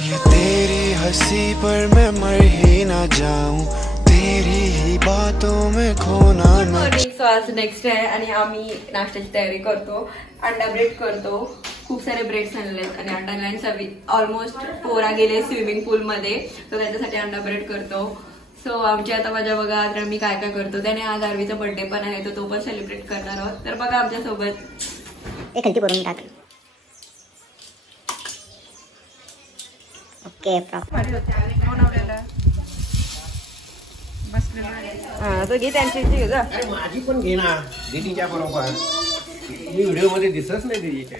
ये तेरी हंसी पर मैं मर ही ना जाऊं, तेरी ही बातों में खोना ना। सो आज नेक्स्ट आहे आणि आम्ही नाश्त्याची तयारी करतो. अंडा ब्रेड करतो. खूप सारे ब्रेड्स आणले आहेत आणि अंडा ऑलमोस्ट पोरा गेले स्विमिंग पूल मध्ये, तर त्यांच्यासाठी अंडा ब्रेड करतो. सो आमची आता मजा बघा. आज आम्ही काय काय करतो. त्याने आज आरवीचा बर्थडे पण आहे, तो पण सेलिब्रेट करणार आहोत. तर बघा आमच्या सोबत एक हलकी भरून टाक. ओके तो घे त्यांची माझी पण घे ना दीदीच्या बरोबर. मी व्हिडिओ मध्ये दिसत नाही दीदीच्या.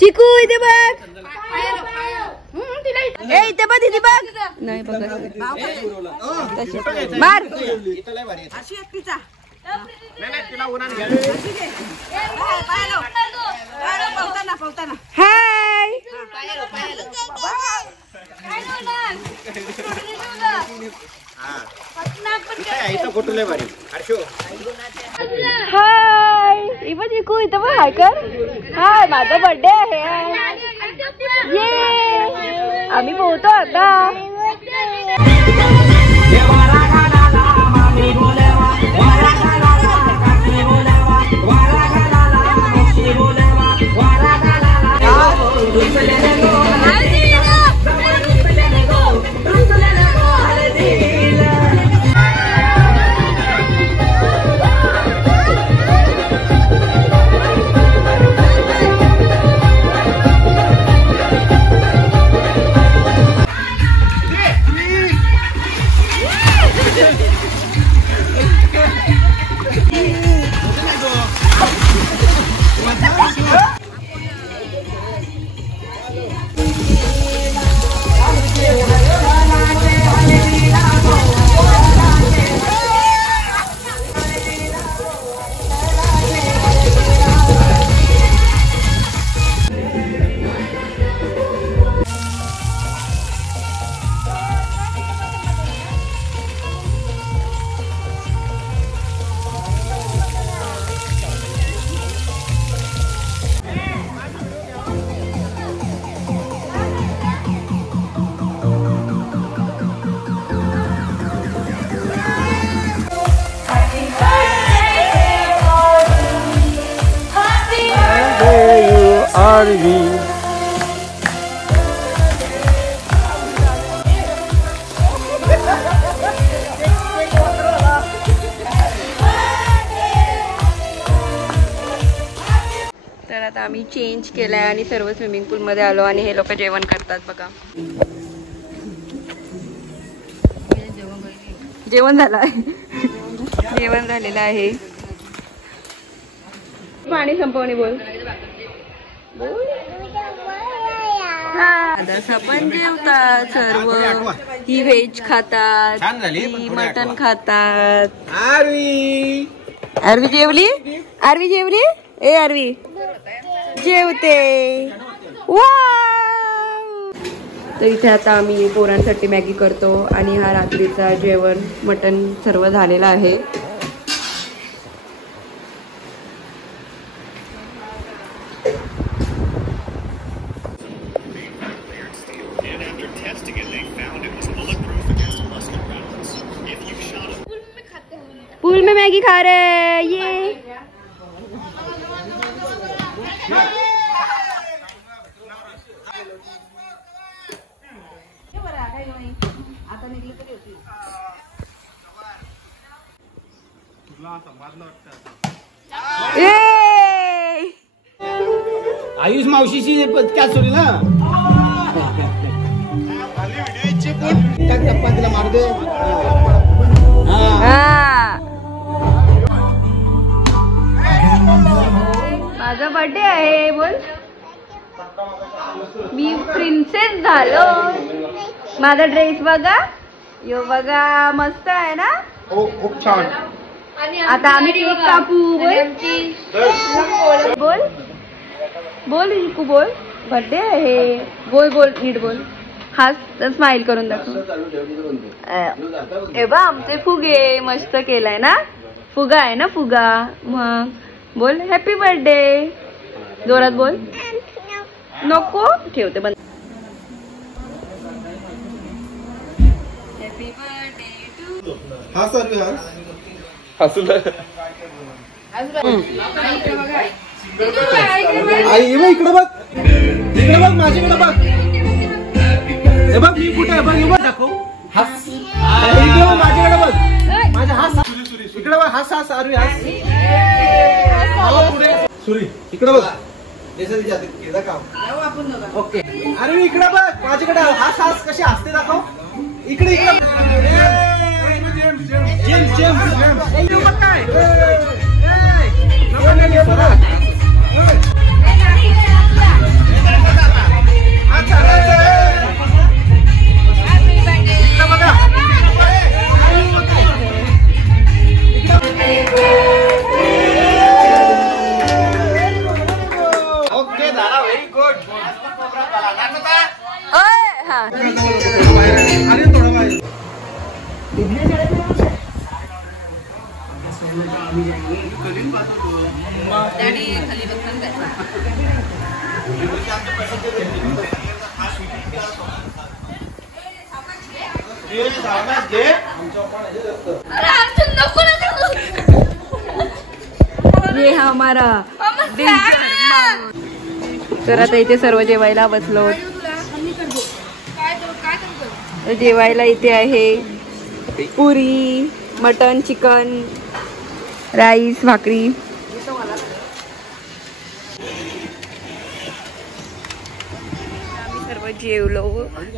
चिकू इथे बघ. इथे बघ दीदी बघ. नाही बघ मार. हाय हाय इवन चिकू इथं बघ. हाय कर. हाय माझा बर्थडे आहे. ये आम्ही पोहतो आता. तर आता आम्ही चेंज केलाय आणि सर्व स्विमिंग पूल मध्ये आलो आणि हे लोक जेवण करतात बघा. जेवण झालं आहे. जेवण झालेलं आहे. पाणी संपवणे बोल. पण जेवतात सर्व. ही व्हेज खातात, ही मटन खातात. आरवी जेवली. आरवी जेवली. ए आरवी जेवते. वाव. तर इथे आता आम्ही पोरांसाठी मॅगी करतो आणि हा रात्रीचा जेवण मटन सर्व झालेला आहे. पूल में मैगी खा रहे हैं ये. आयुष मावशीची काय सोडली ना. तिला मारू दे. माझा बर्थडे आहे बोल. मी प्रिन्सेस झालो. माझा ड्रेस बघा. यो बघा मस्त आहे ना. खूप छान. आता आम्ही केक कापू. बोल बोल बोल इकू बोल. बर्थडे आहे. बोल बोल नीट बोल. हा स्माइल करून दाखव. ए बा आमचे फुगे मस्त केलाय ना. फुगा आहे ना फुगा. मग बोल हॅपी बर्थडे. जोरात बोल. नको ठेवते बंद. Happy birthday to. हा सर्व हा हसून आई इकडे बघ. इकडे बघ माझ्याकडे बघ. हे बघ मी कुठे आहे बघ. हे बघ दाखव. हस. इकडे बघ माझ्याकडे बघ. माझा हास. इकडे बघ हास हास अरे हास. सुरी इकडे बघ. ओके अरे इकडे बघ माझ्याकडे हास हास कशी हसते दाखव. इकडे इकडे जेम्स जेम्स काय ओके दादा व्हेरी गुड. अरे थोडं बाहेर. ये हमारा. तर आता इथे सर्व जेवायला बसलो. जेवायला इथे आहे पुरी, मटन, चिकन, राईस, भाकरी. आम्ही सर्व जेवलो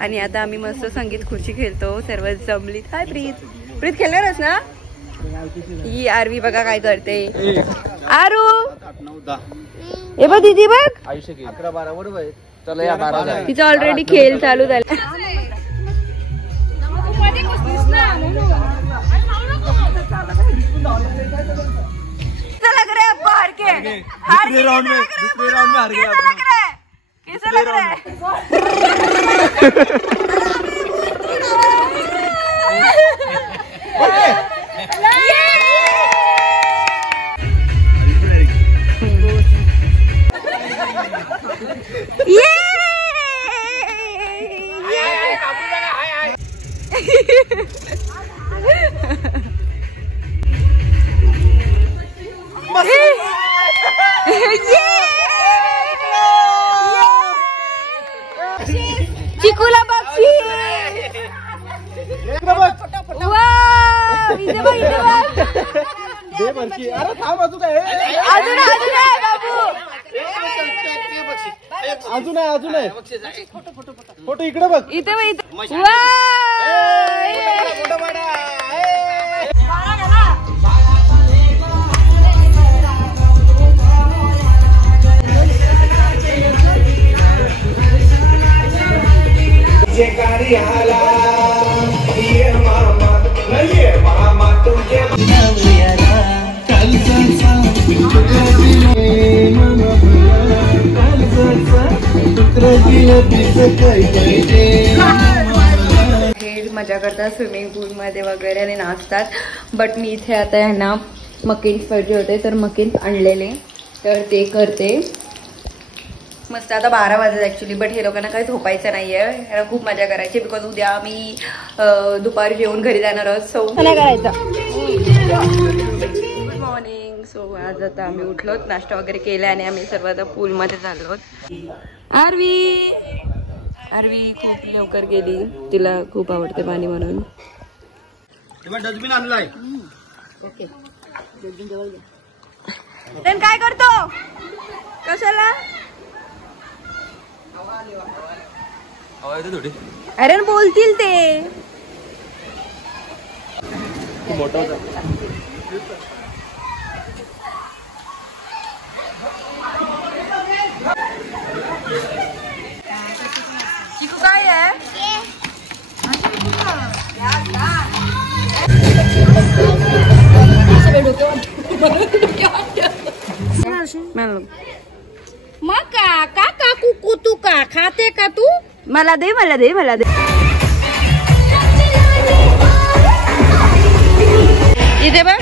आणि आता आम्ही मस्त संगीत खुर्ची खेळतो. सर्व जमली. काय प्रीत. प्रीत खेळणारच ना. ही आरवी बघा काय करते. आरू हे बघ दीदी बघ. 11-12 बरोबर आहे. चला या 12. तिचा ऑलरेडी खेळ चालू झाला. लग रहा है अब हार के. दूसरे राउंड में हार गए. कैसा लग रहा है. चिकूला बक्षीस. अरे थांब अजून आहे. अजून आहे. फोटो इकडे बघ. इथे मजा करतात स्विमिंग पूल मध्ये वगैरे आणि नाचतात. बट मी इथे आता यांना मकीन्स पाहिजे होते तर मकीन्स आणलेले तर ते करते. मस्त आता 12 वाजत ऍक्च्युली. बट हे लोकांना काही झोपायचं नाहीये. ह्याला खूप मजा करायची बिकॉज उद्या आम्ही दुपारी जेवून घरी जाणार आहोत. सो नाही करायचा. Good morning. सो आज आता आम्ही उठलोत, नाश्ता वगैरे केला आणि आम्ही सर्व आता पूलमध्ये चाललो. आरवी खूप लवकर गेली. तिला खूप आवडते पाणी म्हणून. डस्टबिन आणलाय. ओके काय करतो कशाला. अरे बोलतील ते. चिकू काय आहे. मग काका काकू तू का खाते का तू. मला दे मला दे मला दे. इथे बघ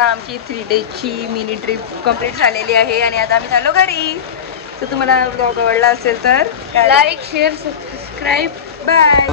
आमची 3 डेजची मिनी ट्रिप कंप्लीट झालेली आहे आणि आता आम्ही चाललो घरी. तर तुम्हाला ब्लॉग आवडला असेल तर लाईक शेअर सबस्क्राईब बाय.